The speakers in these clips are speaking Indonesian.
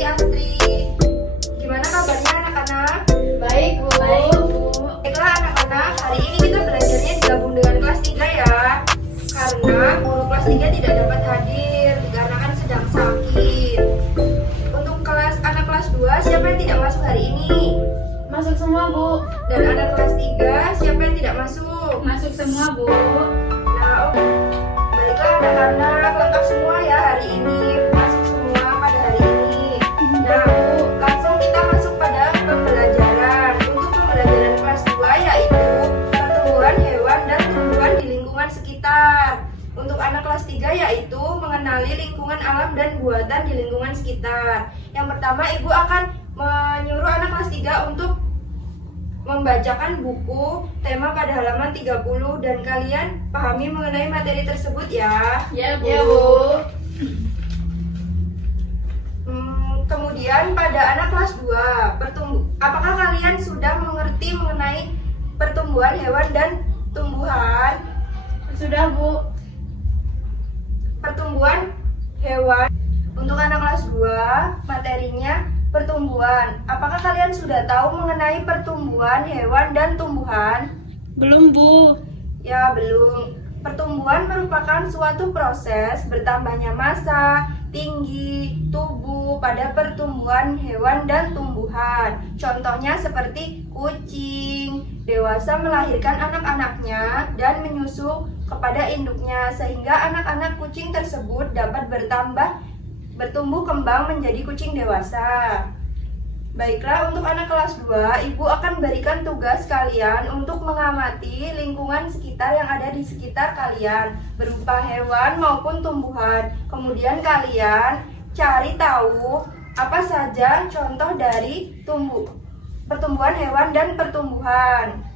pagi Astri. Gimana kabarnya anak-anak? Baik, Bu. Baiklah anak-anak, hari ini kita belajarnya digabung dengan kelas 3 ya. Karena guru kelas 3 tidak dapat hadir dikarenakan sedang sakit. Untuk anak kelas 2, siapa yang tidak masuk hari ini? Masuk semua, Bu. Dan anak kelas 3, siapa yang tidak masuk? Masuk semua, Bu. Nah, baiklah anak-anak, lengkap semua ya hari ini. Masuk semua pada hari ini. Nah, Bu, langsung kita masuk pada pembelajaran. Untuk pembelajaran kelas 2 yaitu pertumbuhan hewan dan tumbuhan di lingkungan sekitar. Untuk anak kelas 3 yaitu mengenali lingkungan alam dan buatan di lingkungan sekitar. Yang pertama, Ibu akan menyuruh anak kelas 3 untuk membacakan buku tema pada halaman 30 dan kalian pahami mengenai materi tersebut ya. Ya, Bu. Kemudian pada anak kelas 2, apakah kalian sudah mengerti mengenai pertumbuhan hewan dan tumbuhan? Sudah, Bu. Pertumbuhan hewan. Untuk anak kelas 2, materinya pertumbuhan. Apakah kalian sudah tahu mengenai pertumbuhan hewan dan tumbuhan? Belum, Bu. Ya, belum. Pertumbuhan merupakan suatu proses bertambahnya massa, tinggi, tubuh pada pertumbuhan hewan dan tumbuhan. Contohnya seperti kucing, dewasa melahirkan anak-anaknya dan menyusu kepada induknya sehingga anak-anak kucing tersebut dapat bertumbuh kembang menjadi kucing dewasa. Baiklah, untuk anak kelas 2, Ibu akan berikan tugas kalian untuk mengamati lingkungan sekitar yang ada di sekitar kalian, berupa hewan maupun tumbuhan. Kemudian kalian cari tahu apa saja contoh dari pertumbuhan hewan dan pertumbuhan.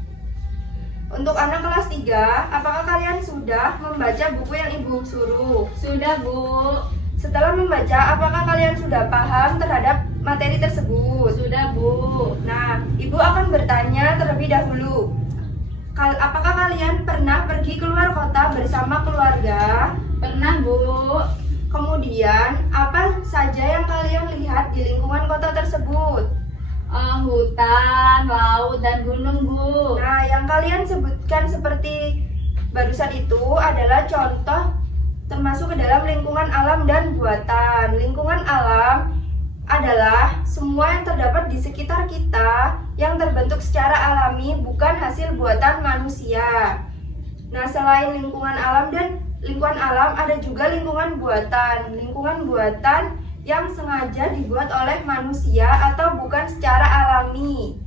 Untuk anak kelas 3, apakah kalian sudah membaca buku yang Ibu suruh? Sudah, Bu. Setelah membaca, apakah kalian sudah paham terhadap materi tersebut? Sudah, Bu. Nah, Ibu akan bertanya terlebih dahulu. Apakah kalian pernah pergi keluar kota bersama keluarga? Pernah, Bu. Kemudian, apa saja yang kalian lihat di lingkungan kota tersebut? Hutan, laut, dan gunung, Bu. Nah, yang kalian sebutkan seperti barusan itu adalah contoh termasuk ke dalam lingkungan alam dan buatan. Lingkungan alam adalah semua yang terdapat di sekitar kita yang terbentuk secara alami, bukan hasil buatan manusia. Nah, selain lingkungan alam ada juga lingkungan buatan. Lingkungan buatan yang sengaja dibuat oleh manusia atau bukan secara alami.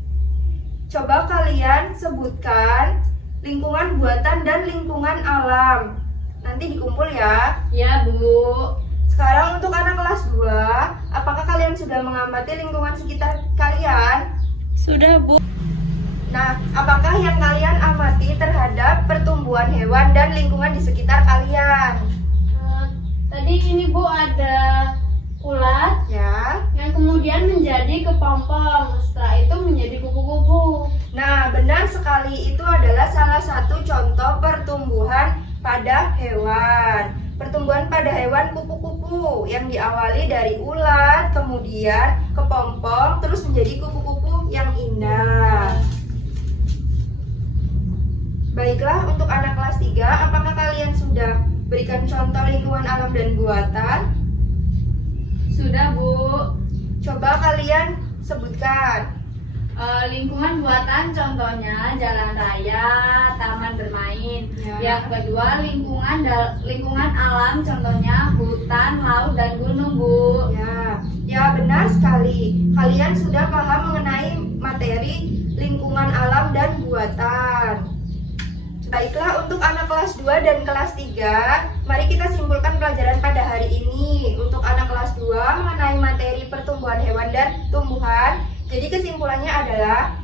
Coba kalian sebutkan lingkungan buatan dan lingkungan alam. Nanti dikumpul ya. Ya, Bu. Sekarang untuk anak kelas 2, apakah kalian sudah mengamati lingkungan sekitar kalian? Sudah, Bu. Nah, apakah yang kalian amati terhadap pertumbuhan hewan dan lingkungan di sekitar kalian? Tadi ini, Bu, ada ulat Ya. yang kemudian menjadi kepompong. Setelah itu menjadi kupu-kupu. Nah, benar sekali, itu adalah salah satu contoh pertumbuhan pada hewan. Pertumbuhan pada hewan kupu-kupu yang diawali dari ulat, kemudian kepompong, terus menjadi kupu-kupu yang indah. Baiklah, untuk anak kelas 3, apakah kalian sudah berikan contoh lingkungan alam dan buatan? Sudah, Bu. Coba kalian sebutkan. Lingkungan buatan contohnya jalan raya, taman bermain. Ya. Yang kedua lingkungan alam contohnya hutan, laut, dan gunung, Bu. Ya, benar sekali. Kalian sudah paham mengenai materi lingkungan alam dan buatan. Baiklah, untuk anak kelas 2 dan kelas 3, mari kita simpulkan pelajaran pada hari ini. Untuk anak kelas 2 mengenai materi pertumbuhan hewan dan tumbuhan. Jadi kesimpulannya adalah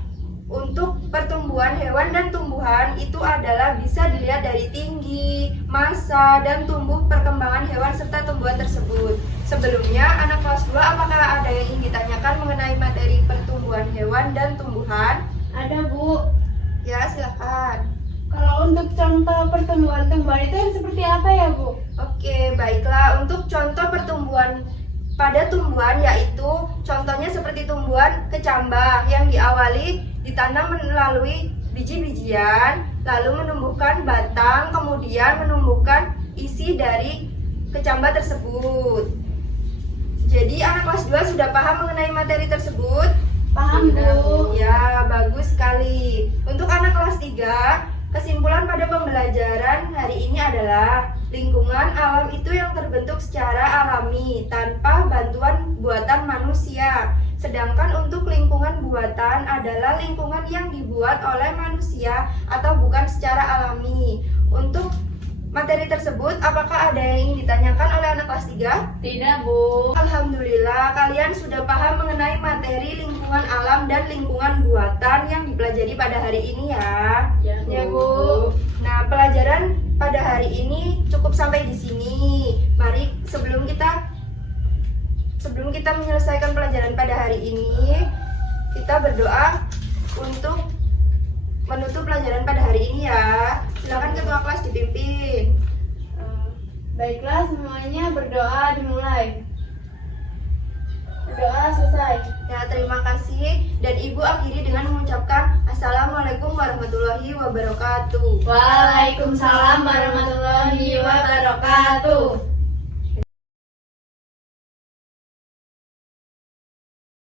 untuk pertumbuhan hewan dan tumbuhan itu adalah bisa dilihat dari tinggi, massa, dan tumbuh perkembangan hewan serta tumbuhan tersebut. Sebelumnya, anak kelas 2, apakah ada yang ingin ditanyakan mengenai materi pertumbuhan hewan dan tumbuhan? Ada, Bu. Ya, silakan. Kalau untuk contoh pertumbuhan-tumbuhan itu yang seperti apa ya, Bu? Oke, baiklah. Untuk contoh pertumbuhan pada tumbuhan yaitu seperti tumbuhan kecambah yang diawali ditanam melalui biji-bijian, lalu menumbuhkan batang, kemudian menumbuhkan isi dari kecambah tersebut. Jadi anak kelas 2 sudah paham mengenai materi tersebut? Paham, Bu. Ya, bagus sekali. Untuk anak kelas 3, kesimpulan pada pembelajaran hari ini adalah lingkungan alam itu yang terbentuk secara alami tanpa bantuan buatan manusia. Sedangkan untuk lingkungan buatan adalah lingkungan yang dibuat oleh manusia atau bukan secara alami. Untuk materi tersebut, apakah ada yang ingin ditanyakan oleh anak kelas 3? Tidak, Bu. Alhamdulillah, kalian sudah paham mengenai materi lingkungan alam dan lingkungan buatan yang dipelajari pada hari ini ya. Ya, Bu. Nah, pelajaran pada hari ini cukup sampai di sini. Mari sebelum kita menyelesaikan pelajaran pada hari ini, kita berdoa untuk menutup pelajaran pada hari ini ya. Silakan ketua kelas dipimpin. Baiklah, semuanya berdoa dimulai. Berdoa selesai. Ya, terima kasih. Dan Ibu akhiri dengan mengucapkan Assalamualaikum warahmatullahi wabarakatuh. Waalaikumsalam warahmatullahi wabarakatuh.